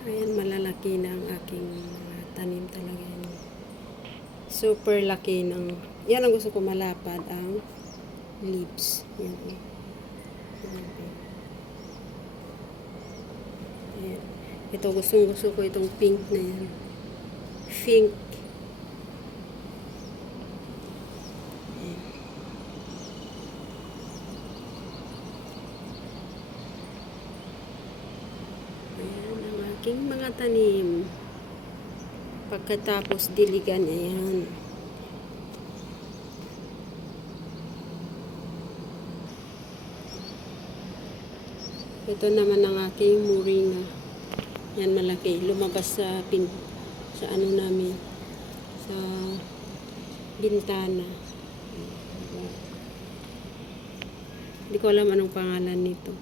Ayan, malalaki na ang aking mga tanim talaga yan. Super laki ng, yan ang gusto ko, malapad ang leaves. Yan. Ayan. Ito, gusto ko itong pink na yan. Pink. Ayan ang aking mga tanim. Pagkatapos diligan, ayan. Ito naman ang aking moringa. Yan, malaki. Lumabas sa ano namin. Sa bintana. Hindi ko alam anong pangalan nito.